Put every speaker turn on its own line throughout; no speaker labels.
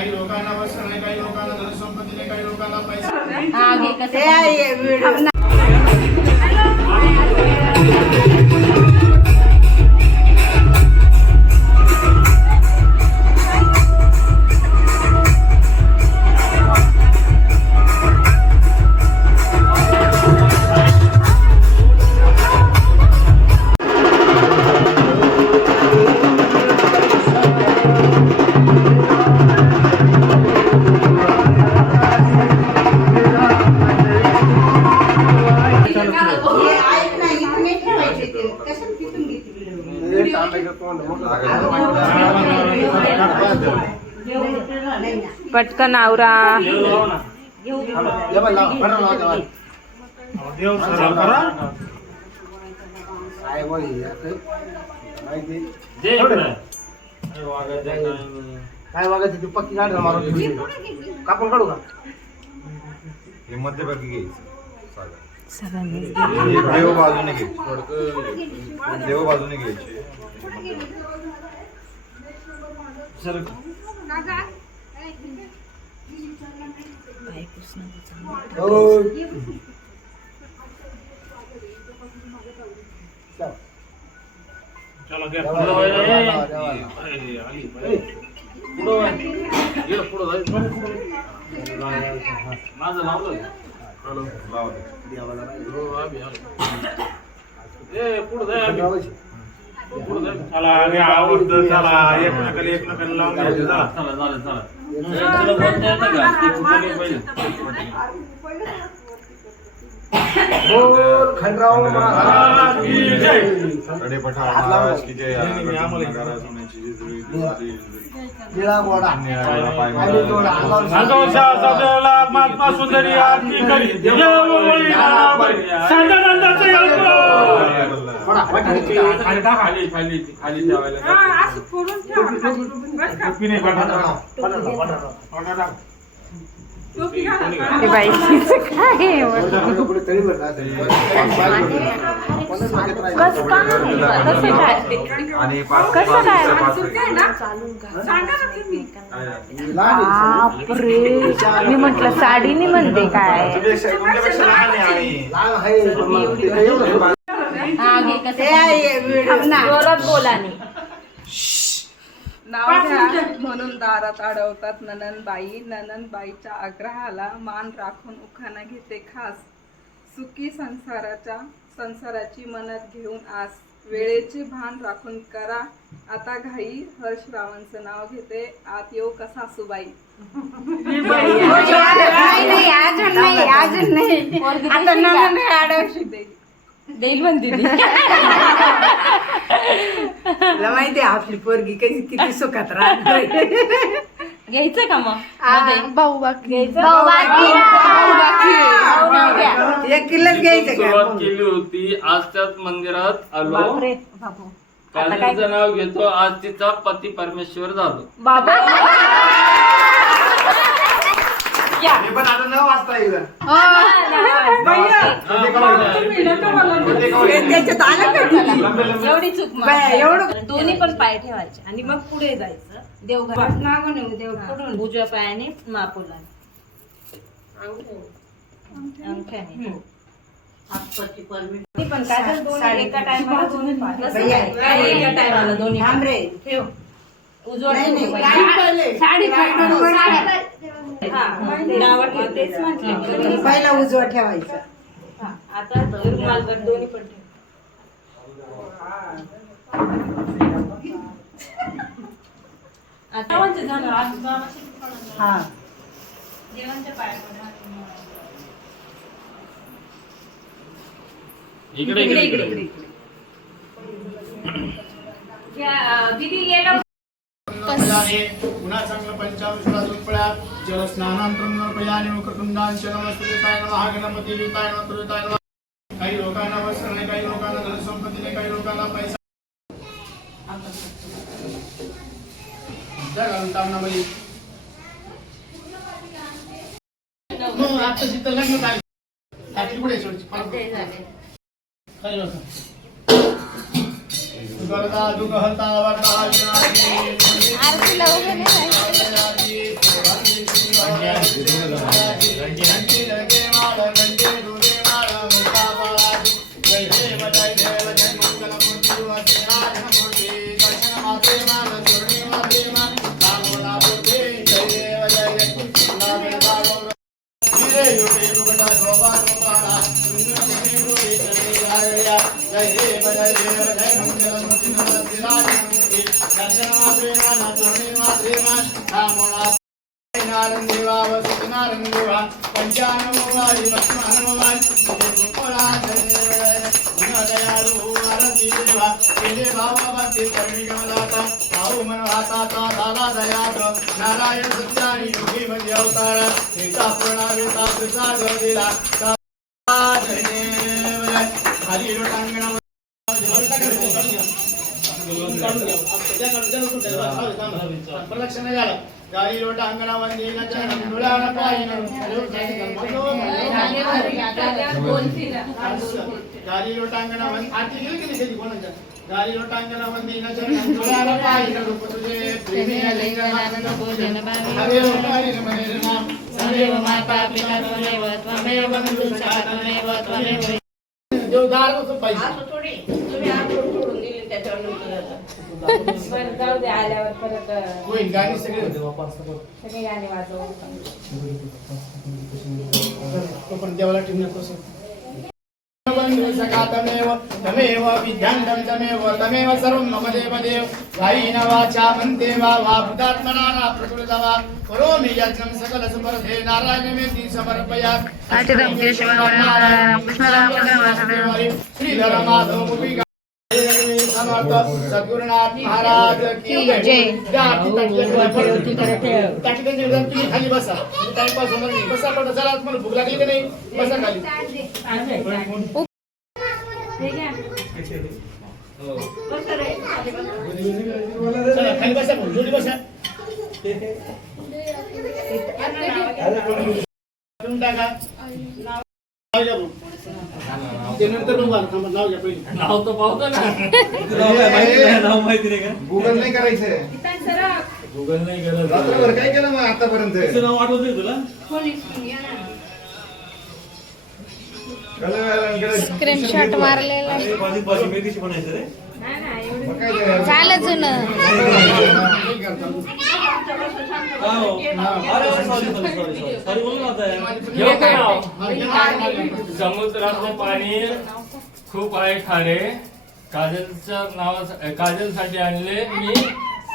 काही लोकांना वस्त्र नाही काही लोकांना धनसंपत्ती नाही काही लोकांना पैसा
हा घे कसं पटकन आवरा.
काय वागायचं ती पक्की काढ मारून कापून काढू का
हे मध्यभागी घ्यायचं.
सगळ्यांनी
हे देव बाजूने घ्यायची देव बाजूने घ्यायची
हो.
चला घ्या
देवा, देवा, देवा, देवा.
लावा ते.
देवाला
लावायची. चला घ्या आवडतं चला एकमेकाला एकमेकाला लावून घ्यायचं चला
बोल खंडराव महाराज
की जय.
कडे
हात लावा.
महाराज. की जय.
नाही, नाही,
गणपती
आम्हाला-
नगारा, सोन्याची जेजुरी, दुधाची
निळा बोडा
महात्मा सुंदरी आरती करी. देवळी. संतानंदाचं.
बोडा, बोडा.
खाली टाका.
हे
आणि पाच
कसं काय? बापरे मी म्हंटल साडीने म्हणते काय.
एवढं नाही.
नाव घ्या. म्हणून दारात अडवतात नननबाई. नननबाईच्या आग्रहाला मान राखून उखाणा घेते खास. सुखी संसाराच्या संसाराची मनात घेऊन आस. वेळेचे भान राखून करा. आता घाई हर्ष रावांचं नाव घेते. आत येऊ का सासूबाई?
नाही नाही अजून नाही अजून नाही.
पोरगी
आता नाही अडवशी
देईल.
देईल म्हणते ती.
तुला माहिती आहे आपली पोरगी कशी किती सुखात राहते.
घ्यायचं का मग?
भाऊ बाकी.
घ्यायचं?
भाऊ बाकी. भाऊ बाकी.
भाऊ द्या.
एक किलोच घ्यायचं
सुरुवात
का
केली होती आज त्याच मंदिरात. आलो
बापरे बापू. आता काय?
कालीचं नाव घेतो. आज तिचा पती परमेश्वर झालो.
बाबा या.
हे पण आता नऊ वाजता येईल.
त्याच्यात आलं का किती?
एवढी चूक माफ
बाय,
करा.
एवढं-
दोन्ही पण पाय ठेवायचे. आणि मग पुढे जायचं. देवघरात
नाव नाही देव पुढून
उजव्या पायाने मापुला अंगठ्याने. दोन्ही पण काय तर दोन्ही एका टायमाला दोन्ही पाय. कसं
बाई,
काय? काय एका टायमाला दोन्ही
थांब रे
ठेव. उजवा
नाही, नाही. साडी
हा. तेच म्हटले.
पहिला उजवा ठेवायचा.
हा, आता दोन्ही पण ठेव. आता म्हणजे झालं आज.
हा.
इकडे
इकडे,
इकडे
दीदी
पुन्हा चांगलं पंचामृष्टा दुप्पळ्या जल स्नानांतरम नमस्ते नमः गणपती विताय नमः तुताय नमः काही लोकांना वस्त्र नाही काही लोकांना काही लोकांना पैसा द्या घालून मग आता जिथं लग्न काय टाकली कुठे शेवटची काही लोक दुगलता नारंदेवा वसुनारंदेवा पंचानमोवारी पद्मानमोवारी दयाळू आरती देवा केले भावा भाऊ झाला दयात नारायण सत्यानी योगी म्हणजे अवतार एका दिला खाली झालं గాలిలోట అంగన వందిన చనం నులాన పాయనం గాలిలోట అంగన వంది అతి ఇలికి ఇది కొనంద గాలిలోట అంగన వందిన చనం నులాన పాయనం పుతుజే ప్రియన లింగనాథన భోజన హరే ఓంకారి నమః సర్వేవ మాతా పితా త్వమేవ త్వమేవ మనుషా
త్వమేవ త్వమేవ దేవదారు పై ఆ తోడి त्याच्यावर नंतर आता.
बरं जाऊ दे आल्यावर परत अं,
होईल गाणी सगळे
सगळे. गाणे वाजवू.
तो पण देवाला ठेवून कसं बंधु सखा तमेव तमेव विद्यान्तं तमेव तमेव सर्वं मम देवदेव. कायेन वाचा मन्ते वा वा भूतात्मना ना प्रकृत वा करोमि यज्ञं सकल सुपरधे नारायणमेति समर्पयामि
आचरं केशव नारायण कृष्णराम भगवान
श्रीधर माधव समर्थ सद्गुरुनाथ महाराज की जय. टाकी त्यांची विधान तुम्ही खाली बसा. टाइमपास होणार नाही. बसा पण चला तुम्हाला भूक लागली की नाही? बसा खाली.
हे घ्या.
बसं रे, खाली बसं.
चला खाली बसा जोडी टाका. ते नंतर नाव घ्या पहिले.
नाव तर पाहतो ना.
नाव माहिती नाही का?
गुगल नाही करायचंय
गुगल नाही करत.
रात्रभर काय केलं मग आतापर्यंत?
तिचं नाव आठवतंय तुला?
स्क्रीनशॉट मारलेला. झालं जुनं.
हा, हो.
हा.
समुद्रातलं पाणी खूप आहे खारे काजलच्या नावा काजलसाठी आणले मी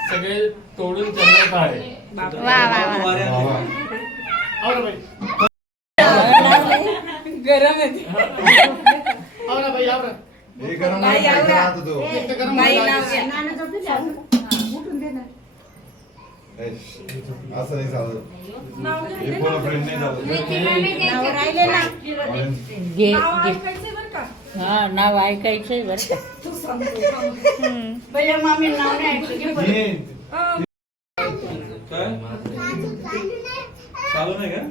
सगळे तोडून चंद्रात आहे
वा वा वा
वाऱ्या.
आव ना बाई.
गरम आहे
गरम असं नाही चालत. हे कोण फ्रेंड नाही चालत.
नाव.
हा ऐकायचंय बरं का?
पहिले मामी नाव नाही ऐकलं. की बरं.
काय? चालू नाही का?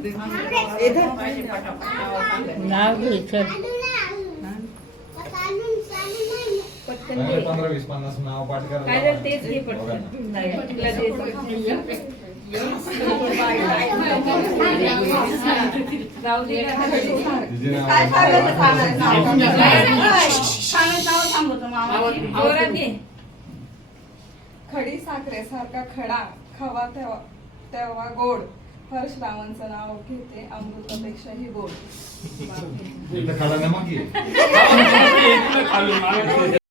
नाव घ्यायचं
पहिले पंधरा वीस पन्नास नाव पाठ
काय
करा
झालं तेच घे पटकन. तुला तेच. जाऊ दे ना.
तिचे नाव
काय सांगायचं सांगायचं नाव.
ऐकून घ्या.
काय? सांगायचं नाव सांगतो मामाची.
जोरात घे.
खडी साखरेसारखा खडा खवा तेव्हा तेव्हा गोड हर्ष रावांचं नाव घेते अमृतापेक्षाही गोड
खाडा नमक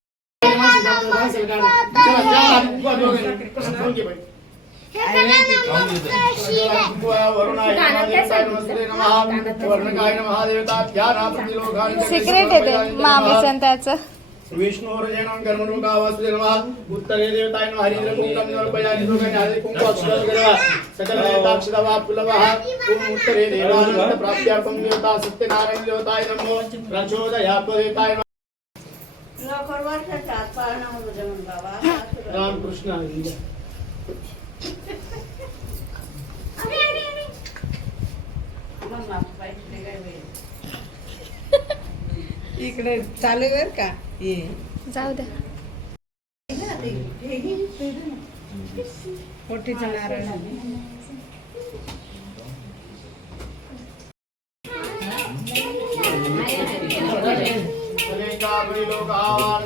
सिक्रेट येते मामीचं त्याचं
विष्णुर्जनं कर्मरूपावस्तु नमः उत्तरे देवताय नमः हरिद्र कुंकम नर्पयानि दुर्गनि हरि कुंकम अक्षरं गरवा सकल देवताक्षदा वा पुलवः ओम उत्तरे देवानंद प्राप्त्यार्थं देवता सत्यनारायण देवताय नमो प्रचोदयात् देवताय नमः
लवकर वर्षाच्या आत पाळणा होतो जमून बाबा.
रामकृष्ण हरी.
इकडे चालू बर का? ये.
जाऊ द्या
नारळ.
सगळ्यांच्या लोक आवाज.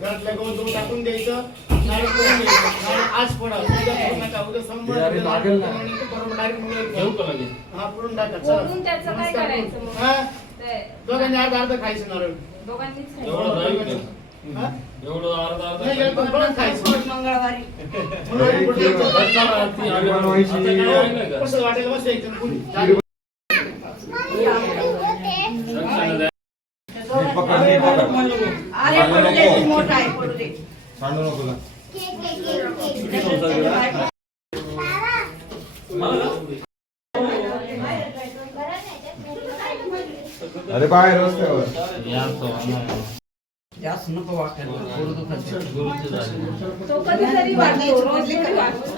घरातल्या टाकून द्यायचं नारळ. नारळ आज फोडा उद्या फोडू नका. उद्या सोमवार
अरे लागेल ना.
बरोबर direct मुलं
घेऊ का लगेच
हा फोडून टाका. चला.
फोडून त्याचं काय
नमस्कार.
करायचं
करू.
मग?
हा?
ते
दोघांनी अर्धा अर्धा खायचं नारळ
दोघांनीच खायचं.
एवढं राहील का?
हा?
एवढं अर्धा
नाही गेलं तर
अर्धा
परत खायचं.
मंगळवारी
मंगळवारी पुढे
बरं,
जायचं.
चला, ती आली.
बनवायची.
आता काय राहिलं का?
कसं वाटेल बस यायचं पुढे.
लक्षात द्या.
मी पकड, मी पकड.
अरे
नको. बाहेर रस्त्यावर.
या तो.
तो कधीतरी वाटतो रोज वाटतो